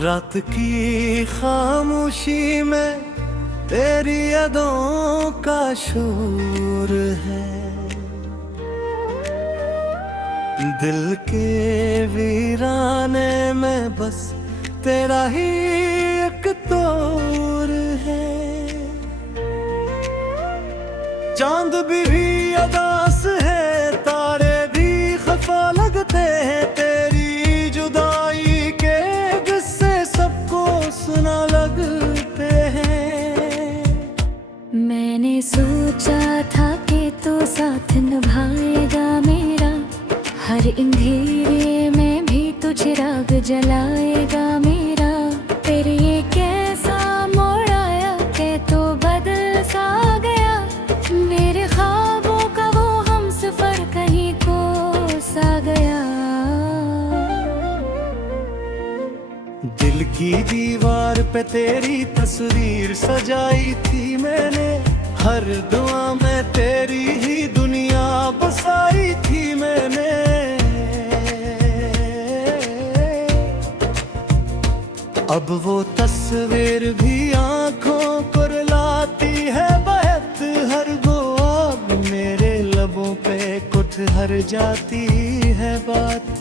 रात की खामोशी में तेरी यादों का शोर है। दिल के वीराने में बस तेरा ही एक तोर है। चांद भी अदास है, तारे भी खफा लगते हैं। तेरी जुदाई के किस्से सबको सुना लगते हैं। मैंने सोचा था कि तू साथ निभाएगा मेरा, हर अंधेरे में भी तू चिराग जलाएगा मेरा। फिर ये कैसा मोड़ आया कि तू बदल सा गया। मेरे ख्वाबों का वो हमसफर कहीं को सा गया। दिल की दीवार पे तेरी तस्वीर सजाई थी मैंने, हर दुआ में तेरी ही दुनिया बसाई थी मैंने। अब वो तस्वीर भी आंखों को रुलाती है बहत हर ख्वाब मेरे लबों पे कुछ हर जाती है बात।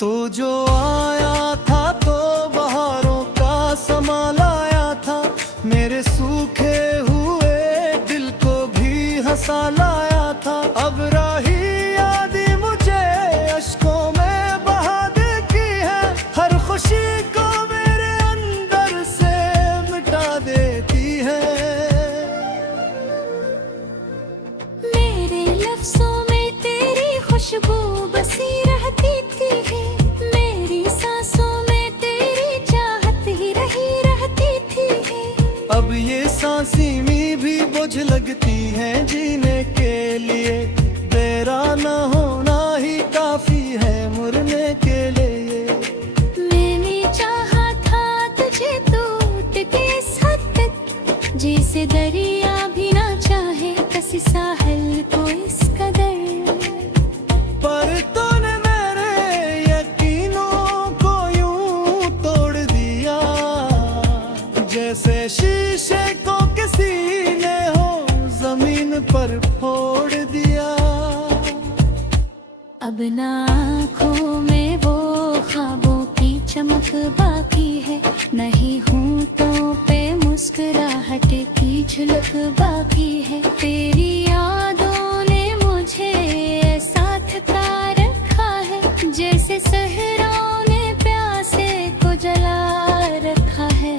तो जो आया था तो बहारों का समा लाया था, मेरे सूखे हुए दिल को भी हंसा लाया था। अब राही यादें मुझे अश्कों में बहा देती है, हर खुशी को मेरे अंदर से मिटा देती है। मेरे लफ्जों में तेरी खुशबू बसी रहती थी, मेरी सांसों में तेरी चाहत ही रही रहती थी। अब ये सांसें भी बोझ लगती हैं जीने के लिए, तेरा न होना ही काफी है मरने के लिए। मैंने चाहा था तुझे टूट के इस हद तक, जैसे दरिया भी ना चाहे किसी साहिल को इस कदर। पर तूने मेरे यकीनों को यूं तोड़ दिया, जैसे शीशे को किसी ने हो जमीन पर फोड़ दिया। अब ना आँखों में वो ख्वाबों की चमक बाकी है, नहीं होंठों पे मुस्कुराहट की झलक बाकी है। तेरी यादों ने मुझे ऐसा थका रखा है, जैसे सहराओं ने प्यासे को जला रखा है।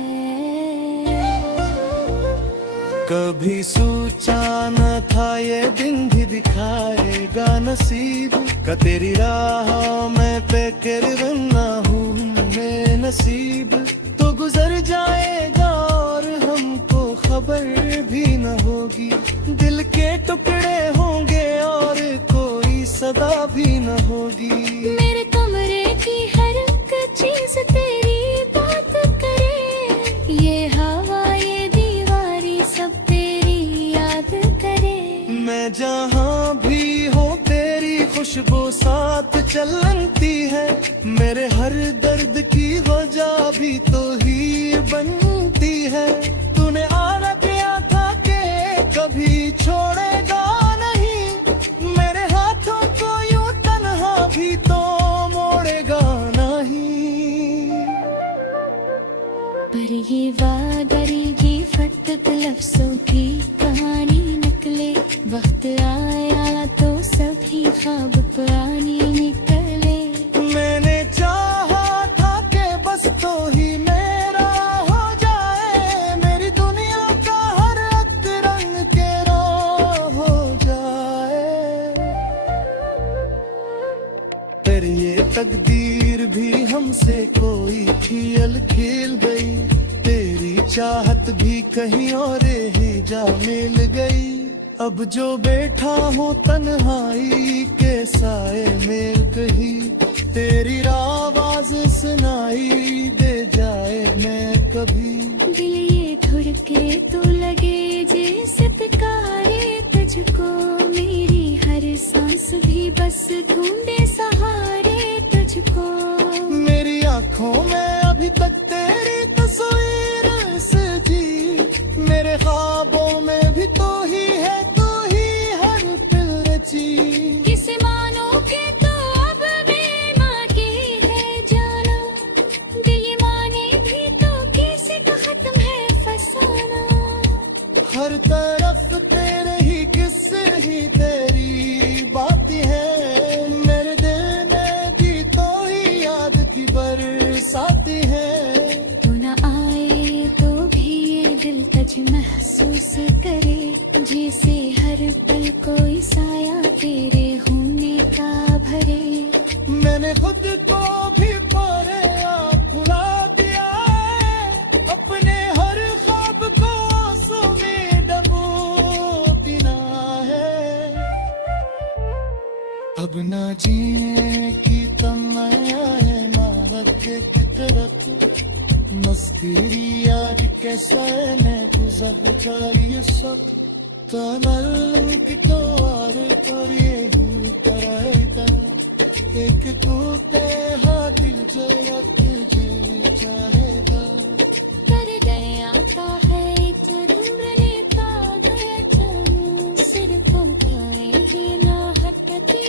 कभी सोचा न था ये दिन भी दिखाएगा नसीब का, तेरी राह में बेकर बनना हूँ मैं नसीब। तो गुजर जाएगा और हमको खबर भी न होगी, दिल के टुकड़े होंगे और कोई सदा भी न होगी। मेरे कमरे की हर एक चीज तेरी बात करे, ये हवा ये दीवारी सब तेरी याद करे। मैं जहाँ भी हूँ तेरी खुशबू साथ चलती है, मेरे हर दर्द की वजह भी तो ही बनती है। तूने आना किया था कि कभी छोड़ेगा नहीं, मेरे हाथों को यूं तन्हा भी तो मोड़ेगा नहीं। पर ये वादरी की फटक लफ्जों की कहानी निकले, वक्त आया तो सभी ख्वाब पुरानी निकले। मैंने चाहा था कि बस तो ही मेरा हो जाए, मेरी दुनिया का हर एक रंग तेरा हो जाए। पर ये तकदीर भी हमसे कोई खेल खेल गई, तेरी चाहत भी कहीं और ही जा मिल गई। अब जो बैठा हूँ तन्हाई के साए में कहीं, तेरी आवाज सुनाई दे जाए मैं कभी। दिल ये धड़के तो लगे जैसे पुकारे तुझको, मेरी हर सांस भी बस ढूंढे सहारे तुझको। मेरी हर तरफ तेरे ही किस्से ही तेरी बात है। मेरे दिल में भी तो ही याद की बरसाती है। तू न आए तो भी ये दिल तुझ महसूस करे, जैसे हर पल कोई साया तेरे होने का भरे। मैंने खुद को भी पारे खुला दिया है, अपने हर ख्वाब को आंसू में डबो पीना है। अब ना जीने की तमन्ना है ना वक्त की तरफ, मस्ती यार कैसा है गुजर जाए सब तनल की तो आर पर ये कराएगा। एक तू ते हाँ दिल जो तुझे चाहेगा। कर गया था है चुरने का गया चलूं, सिर फुकाए बिना हटके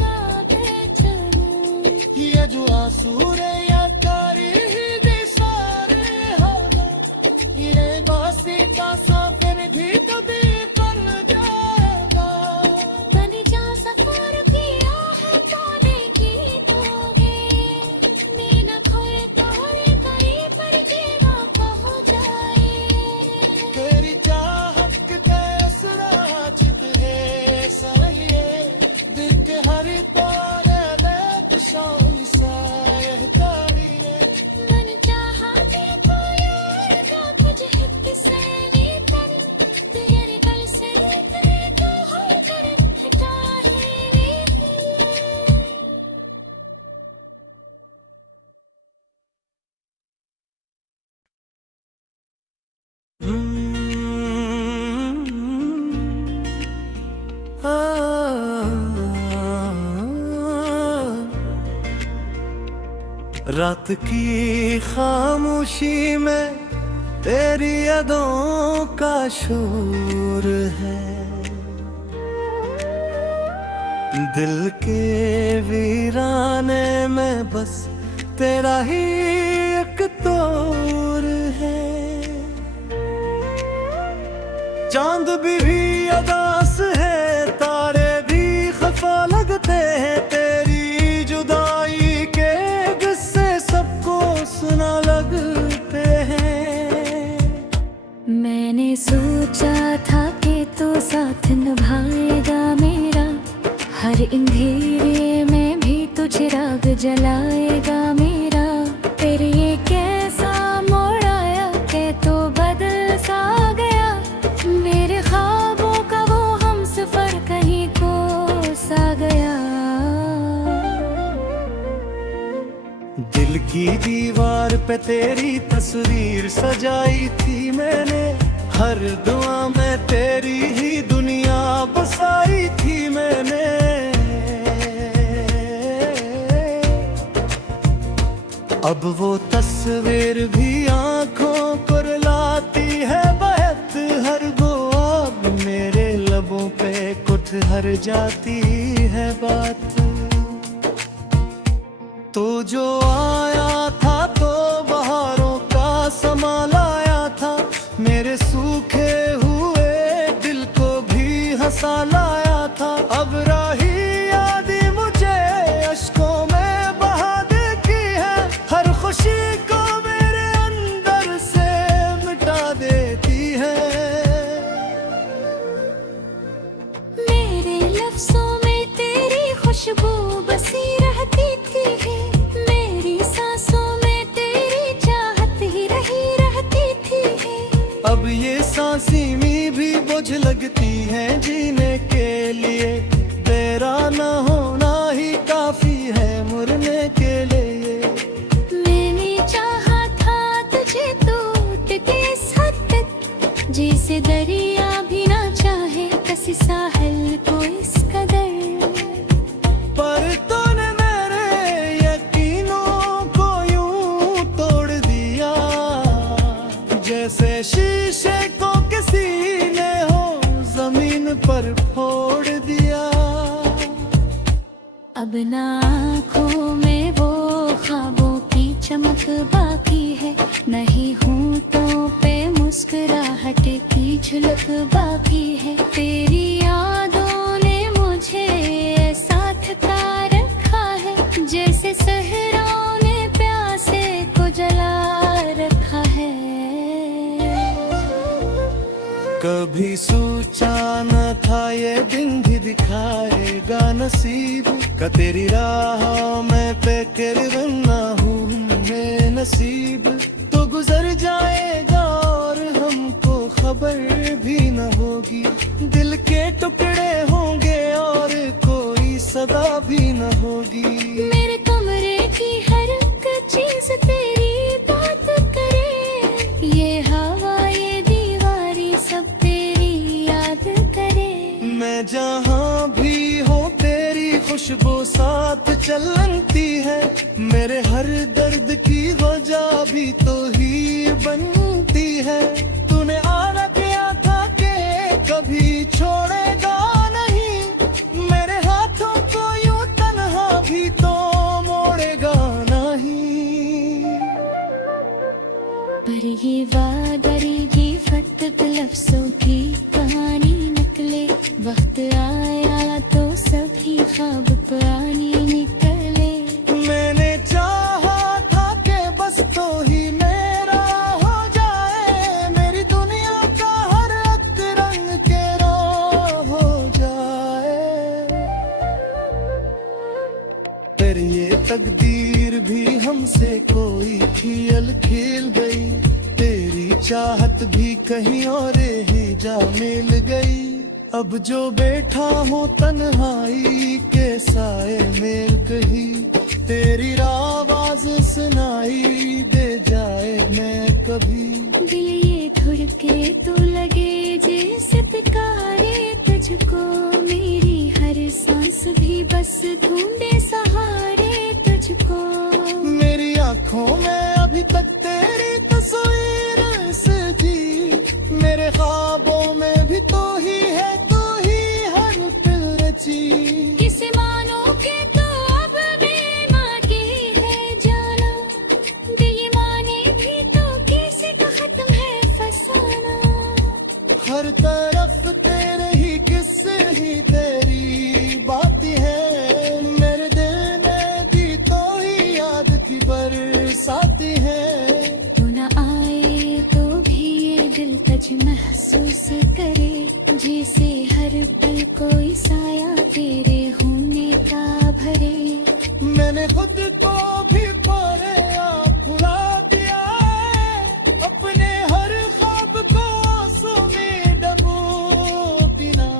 का गया चलूं। ये जो आंसू रे या कारी ही दे सारे हाना, ये बासी का सफर भी कभी कर जाएगा। बन जा सफर किया है तूने की तोगे, मैं न खोए तोड़ करी पर जीवा पहुँच जाए। तेरी चाहत के तैसरा चित है सही है, दिल के हर तारे देख शाम सा तारी है। मन चाहा देखो यार का तुझ हित से निकल, तेरे गल से तेरे को होकर हटा है। रात की खामोशी में तेरी यादों का शोर है, दिल के वीराने में बस तेरा ही एक तोर है। चांद भी अदास है, तारे भी खफा लगते हैं, तेरी जुदाई के किस्से सबको सुना लगते हैं। मैंने सोचा था कि तू साथ निभाएगा मेरा, हर अंधेरे में भी तुझे राग जलाएगा मेरा। फिर ये कैसा मोड़ आया कि तू बदल सा गया, मेरे ख्वाबों का वो हमसफर कहीं को सा गया। दिल की दीवार पे तेरी तस्वीर सजाई थी मैंने, हर दुआ में तेरी ही दुनिया बसाई थी मैंने। अब वो तस्वीर भी आंखों को रुलाती है बहत हर वो, अब मेरे लबों पे कुछ हर जाती है बात। तो जो आया था तो बहारों का समा लाया था, मेरे सूखे हुए दिल को भी हंसा लाया था। अब राही यादी मुझे अश्कों में बहा देती है, हर खुशी को मेरे अंदर से मिटा देती है। मेरे लफ्जों में तेरी खुशबू बसी रहती थी, मेरी सांसों में तेरी चाहत ही रही रहती थी। अब ये सांसें भी बोझ लगती हैं जीने के लिए, तेरा न होना ही काफी है मरने के लिए। मैंने चाहा था तुझे टूट के इस हद तक, जैसे दरिया भी ना चाहे किसी साहिल को इस कदर। पर तूने मेरे यकीनों को यूं तोड़ दिया, जैसे शीशे को किसी ने हो जमीन पर फोड़ दिया। अब ना आँखों में वो ख्वाबों की चमक बाकी है, नहीं होंठों पे मुस्कुराहट की झलक बाकी है। तेरी यादों ने मुझे ऐसा थका रखा है, जैसे सहराओं ने प्यासे को जला रखा है। कभी सोचा न था ये दिन भी दिखाएगा नसीब का, तेरी राह में पे कर बनना हूँ मैं नसीब। तो गुजर जाएगा और हमको खबर भी न होगी, दिल के टुकड़े होंगे और कोई सदा भी न होगी। मेरे कमरे की हर एक चीज तेरी बात करे, ये हवा ये दीवारी सब तेरी याद करे। मैं जहाँ भी हूँ तेरी खुशबू साथ चलती है, मेरे हर दर्द की वजह भी तो ही बनती है। तूने आना किया था कि कभी छोड़ेगा नहीं, मेरे हाथों को यूं तन्हा भी तो मोड़ेगा नहीं। पर ये वादरी ये फतक लफ्जों की कहानी निकले, वक्त आया तो सभी ख्वाब पुरानी निकले। मैंने चाहा था कि बस तो ही मेरा हो जाए, मेरी दुनिया का हर एक रंग तेरा हो जाए। पर ये तकदीर भी हमसे कोई खेल खेल गई, तेरी चाहत भी कहीं और ही जा मिल गई। अब जो बैठा हूँ तन्हाई के साए में कहीं, तेरी आवाज सुनाई दे जाए मैं कभी। दिल ये धड़के तो लगे जैसे पुकारे तुझको, मेरी हर सांस भी बस ढूंढे सहारे तुझको। मेरी आंखों में अभी तक तेरी तस्वीर सजी, मेरे ख्वाबों में भी तो ही है, तू ही हर पल रची। किसे मानो के तो अब बेमां की है जाना, बेईमानी भी तो किसी का खत्म है फसाना। हर तरफ तेरे ही किस्से ही तेरी बातें हैं, मेरे दिल में भी तो ही याद की बरसाती है। तू न आए तो भी ये दिल तुझ महसूस करे, जैसे हर पल कोई साया तेरे होने का भरे। मैंने खुद को भी पारे भुला दिया है, अपने हर ख्वाब को आंसू में डबो देना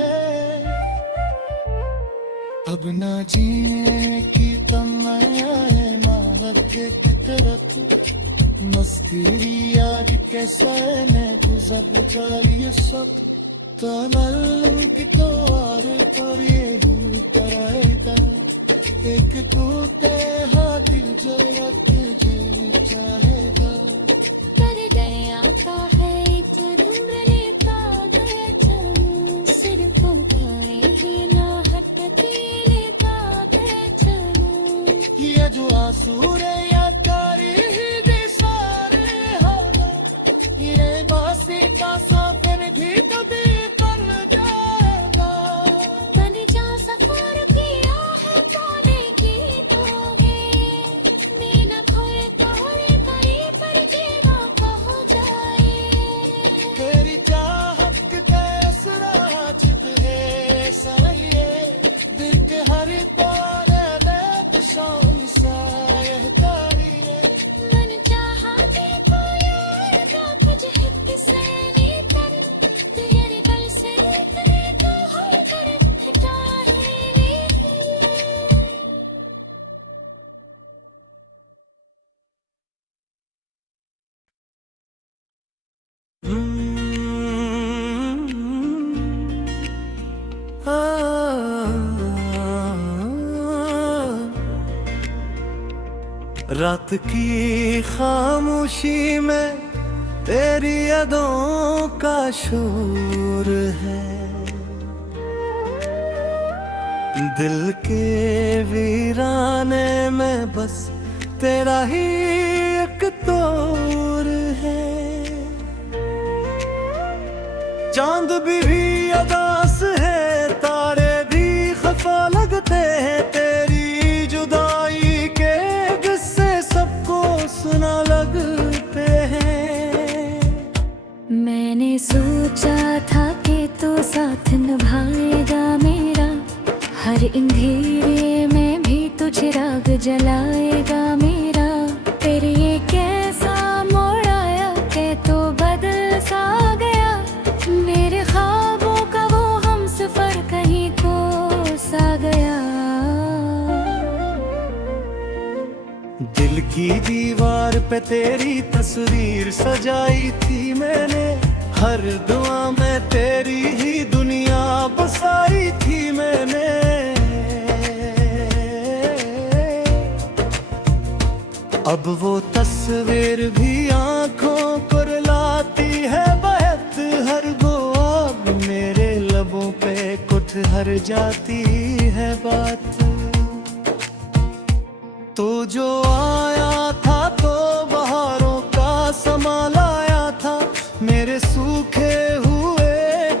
है। अब ना जीने की तमन्ना है ना के फितरत, मस्करी यार कैसा मैं गुजर कर ये सब। तमल की तो आर पर ये भूल कराएगा, एक टूटे हाँ दिल जो तुझे चाहेगा। कर गया था है एक रूमने का बैठन, सिर को खाए बिना हटके का बैठन। ये जो आंसू रे यादगारी ही दे सारे हालात, ये बासी का सफर भी कभी कर जाएगा। मैंने जा सफर किया है पाने की तो है, बिना खोए तोड़े करे पर जीना हो जाए। तेरी चाहत के कैसरा चित है सही है, दिल के हर तारे देख शाम सा यहकारी है। मन चाहा देखो यार का तुझे हित से नहीं कर, तेरे गल से करे तो हो कर हटा ही रात की खामोशी में तेरी यादों का शोर है, दिल के वीराने में बस तेरा ही एक तोर है। चांद भी अदास है, तारे भी खफा लगते हैं, तेरी जुदाई के किस्से सबको सुना लगते हैं। मैंने सोचा था कि तू साथ निभाएगा मेरा, हर अंधेरे में भी तू चिराग जलाएगा मेरा। तेरे ये कैसा मोड़ आया कि तू बदल सा गया, मेरे ख्वाबों का वो हमसफर कहीं को सा गया। दिल की दीवार पे तेरी तस्वीर सजाई थी मैंने, हर दुआ में तेरी ही दुनिया बसाई थी मैंने। अब वो तस्वीर भी आंखों को रुलाती है बहत हर गो, अब मेरे लबों पे कुछ हर जाती है बात। तो जो आया था तो बहारों का समा लाया था, मेरे सूखे हुए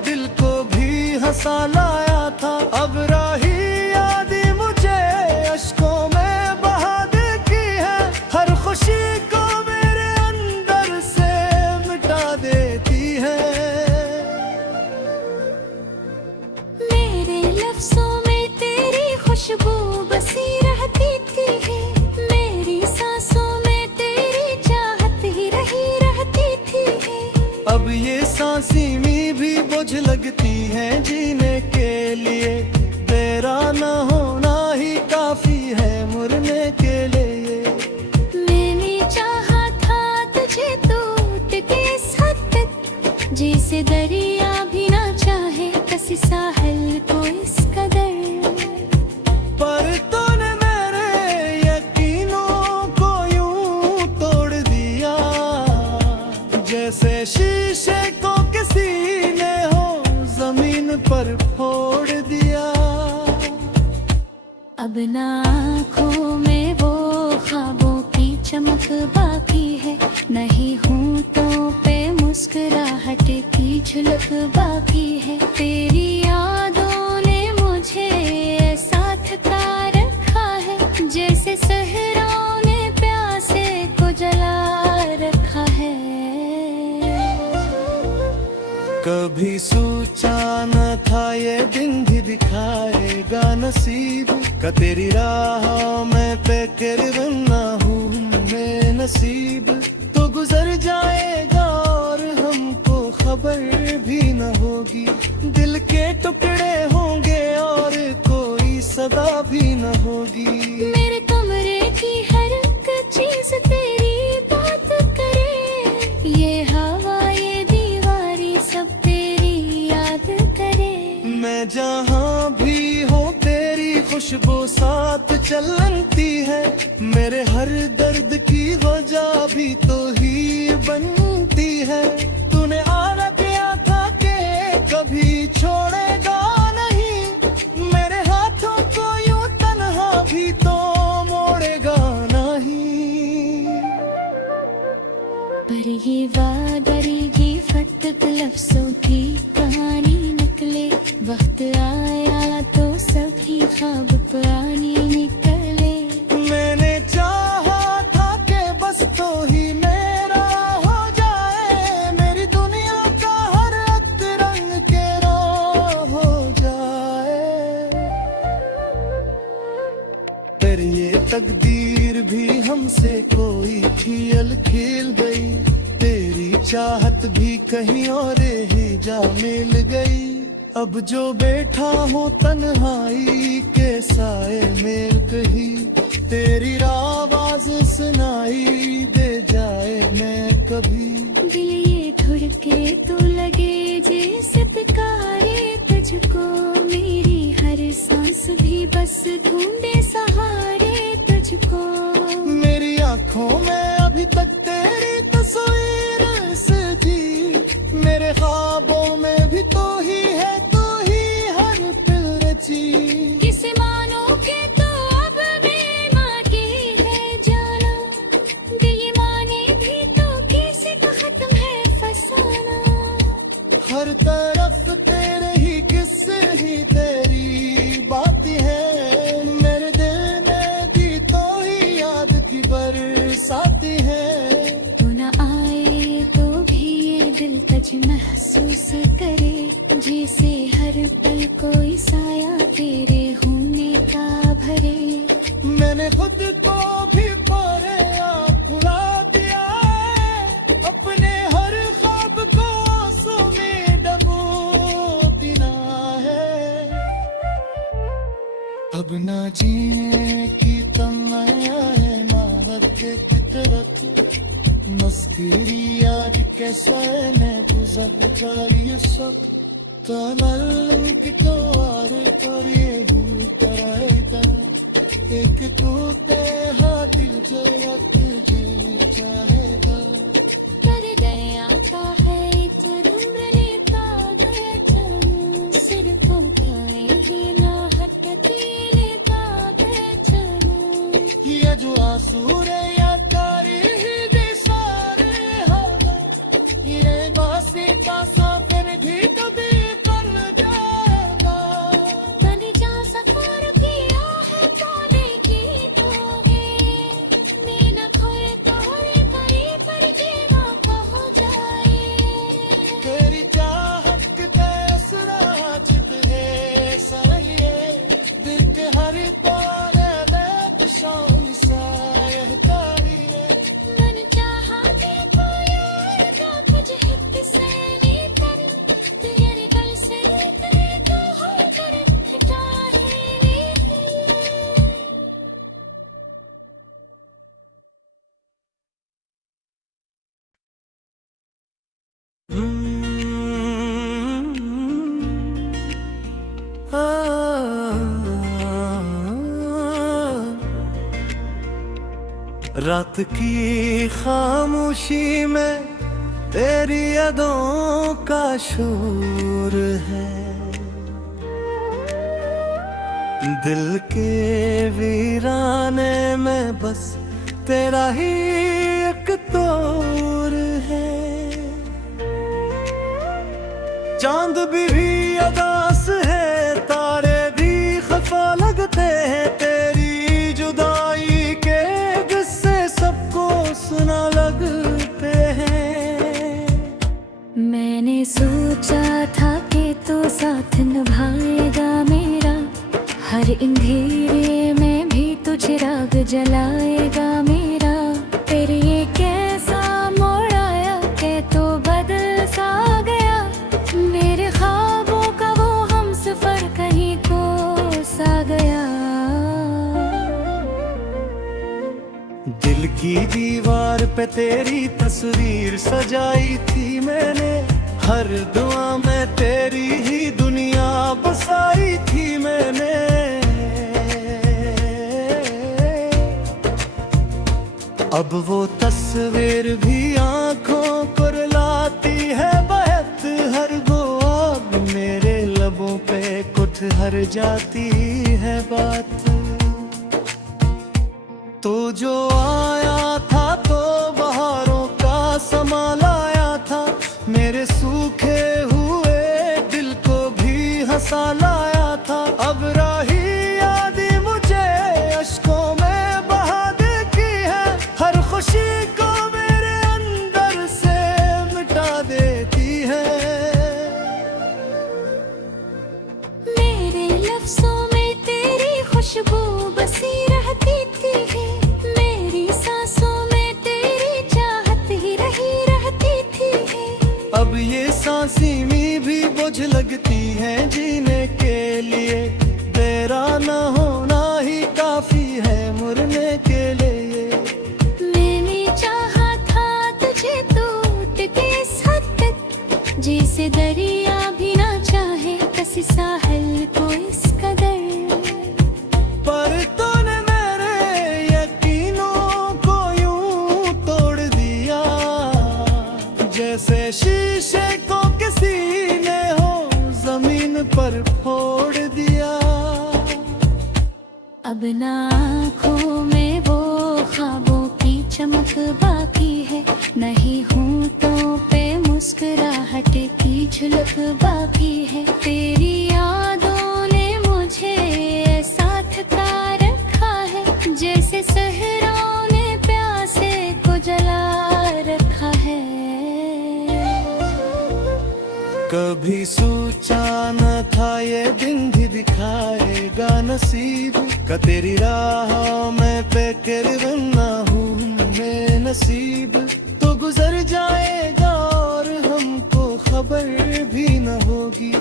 दिल को भी हंसा लाया था। अब राही यादी मुझे अश्कों में बहा देती है, हर खुशी को मेरे अंदर से मिटा देती है। मेरे लफ्जों में तेरी खुशबू बसी रहती थी, मेरी सांसों में तेरी चाहत ही रही रहती थी। अब ये सांसी में भी बोझ लगती है जीने के लिए, तेरा न होना ही काफी है मरने के लिए। मैंने चाहा था तुझे टूट के इस हद तक, जैसे दरिया भी ना चाहे किसी साहिल को इस कदर। पर तूने मेरे यकीनों को यूं तोड़ दिया, जैसे शीशे को किसी ने हो जमीन पर फोड़ दिया। अब ना आँखों में वो ख्वाबों की चमक बाकी है, नहीं होंठों पे मुस्कुराहट की झलक बाकी है। तेरी यादों ने मुझे ऐसा थका रखा है, जैसे सहराओं ने प्यासे को जला रखा है। कभी सोचा न था ये दिन भी दिखाएगा नसीब का, तेरी राह में पे कर बनना हूँ मैं नसीब। तो गुजर जाएगा और हमको खबर भी न होगी, दिल के टुकड़े होंगे और कोई सदा भी न होगी। मेरे कमरे की हर एक चीज तेरी बात करे, ये हवा ये दीवारी सब तेरी याद करे। मैं जहाँ भी हूँ तेरी खुशबू साथ चलती है, मेरे हर दर्द की वजह भी तो ही बनती है। तूने आना किया था कि कभी छोड़ेगा नहीं, मेरे हाथों को यूं तन्हा भी तो मोड़ेगा नहीं। पर ये वादरी ये फटक लफ्जों की कहानी निकले, वक्त आया तो सभी ख्वाब पुरानी निकले। मैंने चाहा था कि बस तो ही मेरा हो जाए, मेरी दुनिया का हर एक रंग तेरा हो जाए। पर ये तकदीर भी हमसे कोई खेल खेल गई, तेरी चाहत भी कहीं और ही जा मिल गई। अब जो बैठा हूँ तन्हाई के साए में कहीं, तेरी आवाज सुनाई दे जाए मैं कभी। दिल ये धड़के तो लगे जैसे पुकारे तुझको, मेरी हर सांस भी बस ढूंढे सहारे तुझको। मेरी आंखों में अभी तक तेरी तस्वीर सजी, मेरे ख्वाबों में भी तो ही है तू ही हर पल रची। किसे मानो के तो अब बेमानी है जाना, बेईमानी भी तो किसी का खत्म है फसाना। हर हर तरफ तेरे ही किस्से ही तेरी बात है। मेरे दिल में भी तो ही याद की बरसाती है। तू न आए तो भी ये दिल तुझ महसूस करे, जैसे हर पल कोई साया तेरे होने का भरे। मैंने खुद को भी पारे खुला दिया है, अपने हर ख्वाब को आंसू में डबो देना है। अब ना जीने की तमन्ना है मोहब्बत के फितरत, मस्करी यार कैसा है गुजर कर ये सब तमल की तो आरे पर ये भी कराएगा। एक टूटे हाथ जो तुझे चाहेगा। कर गया का है एक उम्र लेता गया चलूं, सिर को खाए ही ना हटके लेता गया चलूं। ये जो आंसू रे याद कारी ही दे सारे हवा, ये बासी का सफर भी कभी कर जाएगा। मैंने जा सफर किया है पाने की तो है, मैं न खोए तोरे करी पर जीवा हो जाए। तेरी चाहत के तैसरा चित है सहिए, दिल के हर कोने में तुझाई सायकारी है। मन चाहा देखो यार का तुझे हित से नहीं कर, तेरे गल से करे तो हो कर हटा है। रात की खामोशी में तेरी यादों का शोर है, दिल के वीराने में बस तेरा ही एक तोर है। चांद भी अदास है, तारे भी खफा लगते हैं, तेरी जुदाई के किस्से सबको सुना लगते हैं। मैंने सोचा था कि तू साथ निभाएगा मेरा, हर अंधेरे में भी तू चिराग जलाएगा मेरा। तेरे ये कैसा मोड़ आया कि तू बदल सा गया, मेरे ख्वाबों का वो हमसफर कहीं को सा गया। दिल की दीवार पे तेरी तस्वीर सजाई थी मैंने, हर दुआ में तेरी ही दुनिया बसाई थी मैंने। अब वो तस्वीर भी आंखों को रुलाती है बहत हर गो, अब मेरे लबों पे कुछ हर जाती है बात। तो जो आया था तो बहारों का समा लाया था, मेरे सूखे हुए दिल को भी हंसा लाया था। अब राही यादें मुझे अश्कों में बहा देती है, हर खुशी को मेरे अंदर से मिटा देती है। मेरे लफ्जों में तेरी खुशबू बसी रहती थी, मेरी सांसों में तेरी चाहत ही रही रहती थी। अब ये सांसें भी बोझ लगती हैं जीने के लिए, तेरा न होना ही काफी है मरने के लिए। मैंने चाहा था तुझे टूट के इस हद तक, जैसे दरिया भी ना चाहे किसी साहिल को इस कदर। पर तूने मेरे यकीनों को यूं तोड़ दिया, जैसे शीशे को किसी ने हो जमीन पर फोड़ दिया। अब ना आँखों में वो ख्वाबों की चमक बाकी है, नहीं होंठों पे मुस्कुराहट की झलक बाकी है। तेरी यादों ने मुझे ऐसा थका रखा है, जैसे सहराओं ने प्यासे को जला रखा है। कभी सोचा न था ये दिन भी दिखाएगा नसीब का, तेरी राह में पे कर बनना हूँ मैं नसीब। तो गुजर जाएगा और हमको खबर भी न होगी,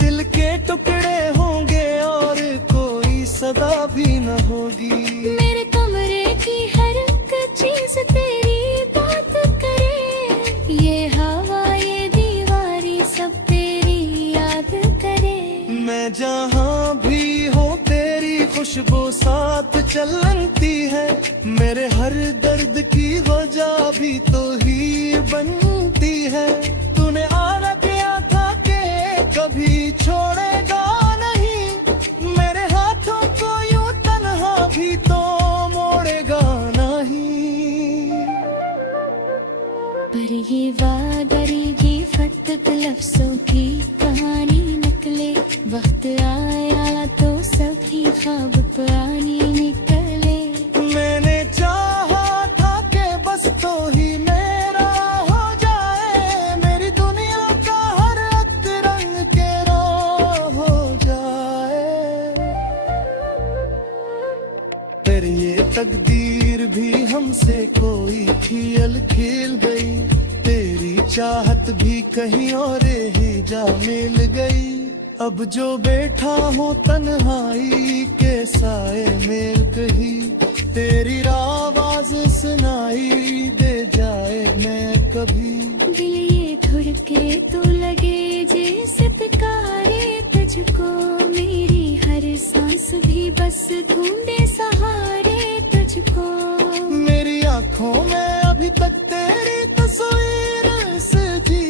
दिल के टुकड़े होंगे और कोई सदा भी न होगी। मेरे कमरे की हर एक चीज तेरी बात करे, ये हवा ये दीवारी सब तेरी याद करे। मैं जहाँ भी हूँ तेरी खुशबू साथ चलती है, मेरे हर दर्द की वजह भी तो ही बनती है। तूने आना किया था कि कभी छोड़ेगा नहीं, मेरे हाथों को यूं तन्हा भी तो मोड़ेगा नहीं। पर ये वादरी की फतक लफ्जों की कहानी निकले, वक्त आया तो सभी ख्वाब पुरानी निकले। मैंने चाहा था कि बस तो ही मेरा हो जाए, मेरी दुनिया का हर एक रंग तेरा हो जाए। पर ये तकदीर भी हमसे कोई खेल खेल गई, तेरी चाहत भी कहीं और ही जा मिल गई। अब जो बैठा हूँ तन्हाई के साए में कहीं, तेरी आवाज सुनाई दे जाए मैं कभी। दिल ये धड़के तो लगे जैसे पुकारे तुझको, मेरी हर सांस भी बस ढूंढे सहारे तुझको। मेरी आंखों में अभी तक तेरी तस्वीर सजी,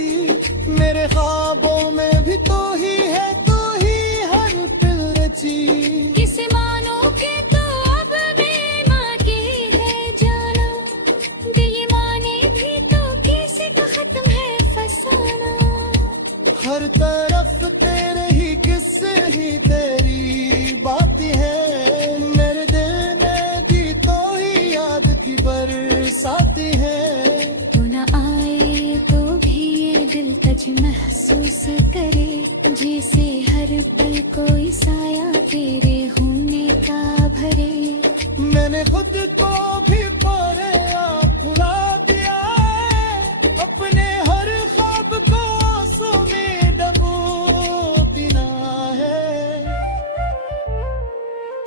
मेरे ख्वाबों में भी तो ही है, तू ही हर पल रची। किसे मानो के तो अब बेमां की है जाना, दिल माने भी तो किसी का खत्म है फसाना। हर तरफ तेरे ही किस्से ही तेरी बात है, मेरे दिल में भी तो ही याद की बरसाती है। तू न आए तो भी ये दिल तुझ महसूस करे, जैसे हर पल कोई साया तेरे होने का भरे। मैंने खुद को भी पारे खुला दिया है, अपने हर ख्वाब को आंसू में डबो देना है।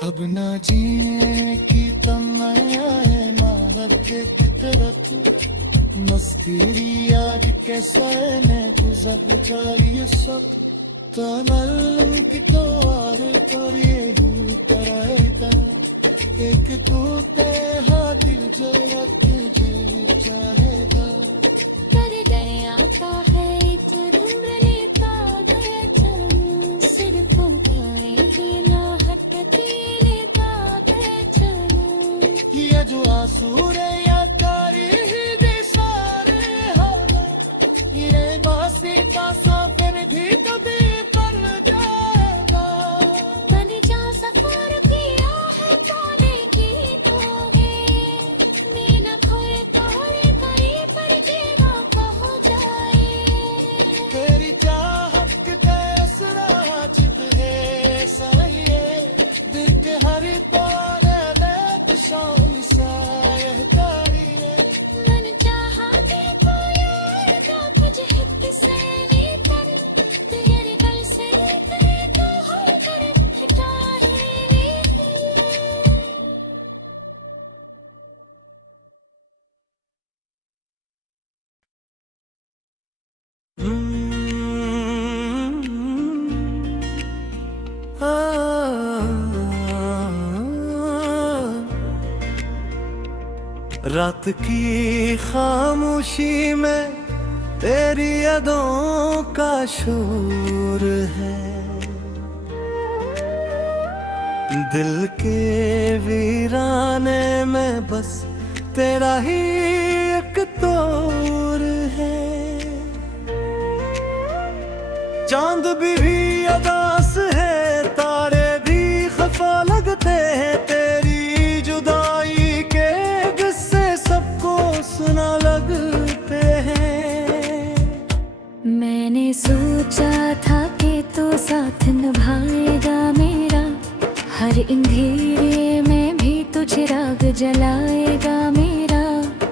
अब ना जीने की तमन्ना है मोहब्बत की तरफ, मस्ती याद के सोने गुजर जाए सब। तमन्ना की तो आर कर ये ही कराएगा, एक तू ते दिल जो तुझे चाहेगा। कर गया था है एक रुमने का बैठन, सिर को पाए बिना हटके लेता बैठन। ये जो आंसू रे याद करी ही दे सारे हालात, ये बासी का सफर भी कभी कर जाएगा। मैंने जा सफर किया है पाने की तोगे, मीना खोए तोरे करी पर जीवा हो जाए। तेरी चाहत के तैसरा चित है सही है, दिल के हर कोने में शाम साए तारी है। मन चाहा कि कोई आएगा तुझे हित से नीतन, तेरे गल से तेरे को होकर खिटाए। रात की खामोशी में तेरी यादों का शोर है, दिल के वीराने में बस तेरा ही एक तोर है। चांद भी अदास है, तारे भी खफा लगते हैं, तेरी जुदाई के किस्से सबको सुना लगते हैं। मैंने सोचा था कि तू साथ निभाएगा मेरा, हर अंधेरे में भी तू चिराग जलाएगा मेरा।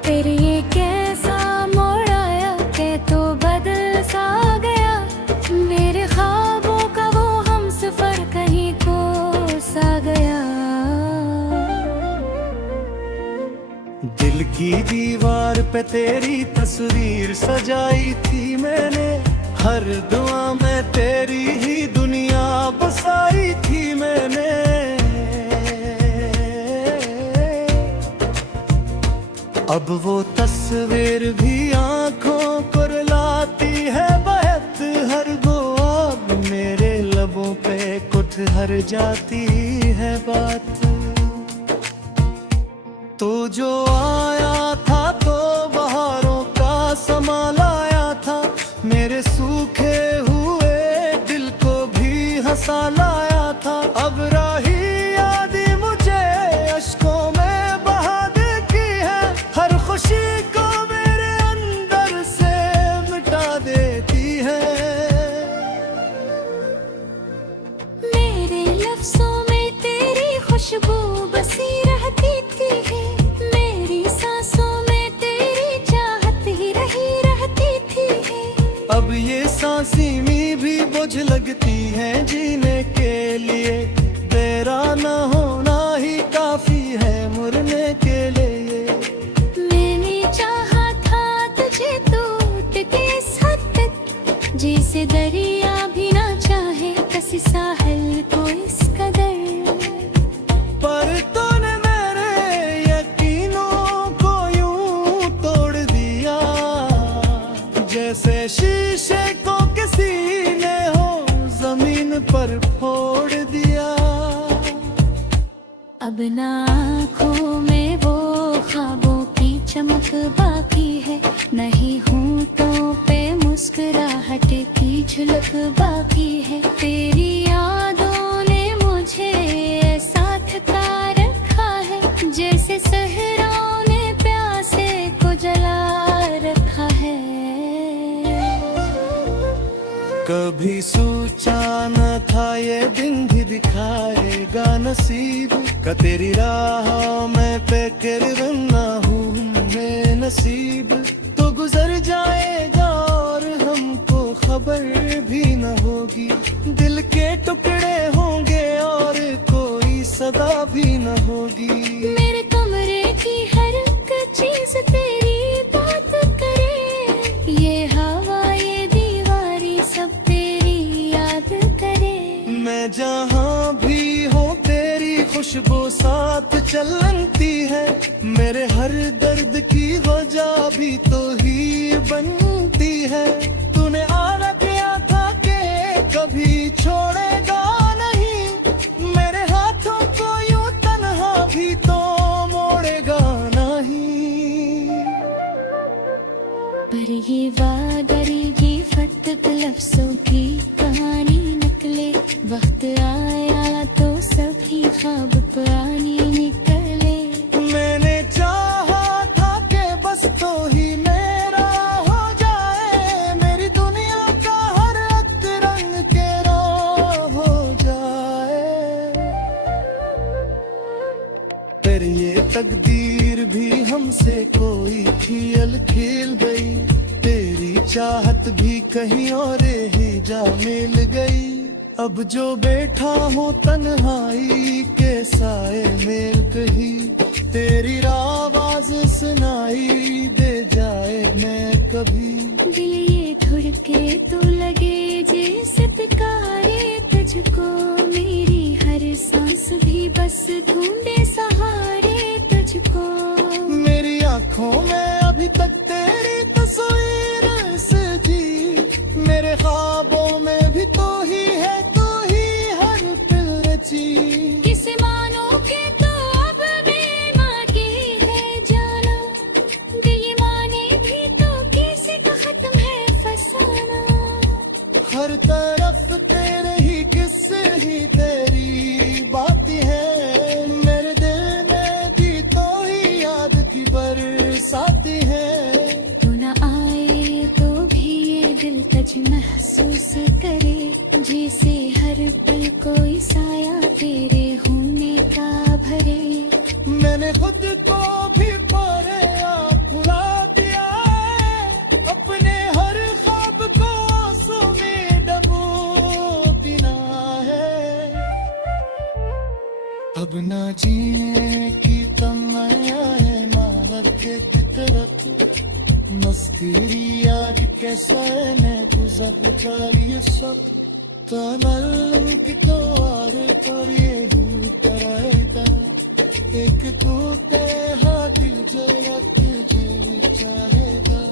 फिर ये कैसा मोड़ आया कि तू बदल सा गया, मेरे ख्वाबों का वो हमसफर कहीं को सा गया। दिल की दीवार पे तेरी तस्वीर सजाई थी मैंने, हर दुआ में तेरी ही दुनिया बसाई थी मैंने। अब वो तस्वीर भी आंखों को रुलाती है बहत हर वो, अब मेरे लबों पे कुछ हर जाती है बात। तो जो आया था तो बहारों का समा लाया था, मेरे सूखे हुए दिल को भी हंसा लाया था। अब राही यादें मुझे अश्कों में बहा देती है, हर खुशी को मेरे अंदर से मिटा देती है। मेरे लफ्जों में तेरी खुशबू बसी रहती थी, मेरी सांसों में तेरी चाहत ही रही रहती थी। अब ये सांसें भी बोझ लगती हैं जीने के लिए, तेरा न होना ही काफी है मरने के लिए। मैंने चाहा था तुझे टूट के इस हद तक, जैसे दरिया भी ना चाहे किसी साहिल को इस कदर। पर तूने मेरे यकीनों को यूं तोड़ दिया, जैसे शीशे को किसी ने हो जमीन पर फोड़ दिया। अब ना आँखों में वो ख्वाबों की चमक बाकी है, नहीं होंठों पे मुस्कुराहट की झलक बाकी है। तेरी यादों ने मुझे ऐसा थका रखा है, जैसे सहराओं ने प्यासे को जला रखा है। कभी सोचा न था ये दिन भी दिखाएगा नसीब का, तेरी राह में पे किरवन ना हूँ मैं नसीब। तो गुजर जाएगा और हमको खबर भी न होगी, दिल के टुकड़े होंगे और कोई सदा भी न होगी। मेरे कमरे की हर एक चीज तेरी बात करे, ये हवा ये दीवारी सब तेरी याद करे। मैं जहाँ भी हूँ तेरी खुशबू साथ चलती है, मेरे हर दर्द की वजह भी तो ही बनती है। तूने आना किया था कि कभी छोड़ेगा नहीं, मेरे हाथों को यूं तन्हा भी तो मोड़ेगा नहीं। पर ये वादर ये फटक लफ्जों की कहानी निकले, वक्त आया तो सभी ख्वाब पुरानी निकले। मैंने चाहा था कि बस तो ही मेरा हो जाए, मेरी दुनिया का हर एक रंग तेरा हो जाए। पर ये तकदीर भी हमसे कोई खेल खेल गई, तेरी चाहत भी कहीं और ही जा मिल गई। अब जो बैठा हूँ तन्हाई के साए मेल कहीं, तेरी आवाज सुनाई दे जाए मैं कभी। दिल ये धड़के तो लगे जैसे पुकारे तुझको, मेरी हर सांस भी बस ढूंढे सहारे तुझको। मेरी आंखों में अभी तक तेरी तस्वीर सजी, मेरे ख्वाबों में भी तो ही है तू ही हर पल रची। किसे मानो के तो अब बेमां की है जाना, ये माने भी तो किसी का खत्म है फसाना। हर हर तरफ तेरे ही किस्से ही तेरी बात है, मेरे दिल में भी तो ही याद की बरसाती है। तू न आए तो भी ये दिल तुझ महसूस करे, जैसे हर पल कोई साया तेरे होने का भरे। मैंने खुद को भी पाया खुला दिया है, अपने हर ख्वाब को आंसू में डबो देना है। अब ना जीने की तमन्ना है, मानव के फितरत मस्करी याद कैसा है, मैं गुजर जारी ये सब तमन्ना की तो और ये हूँ करेगा, एक तू तेरा दिल जो तुझे चाहेगा।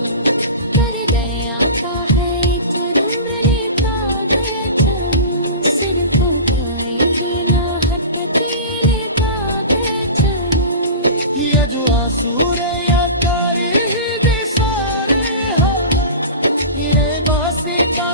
कर गया था है तुमने का गया चलूं, सिर फुकाए बिना हटके का गया चलूं। ये जो आंसू रे या कारी ही दे सारे हालात, ये बासी का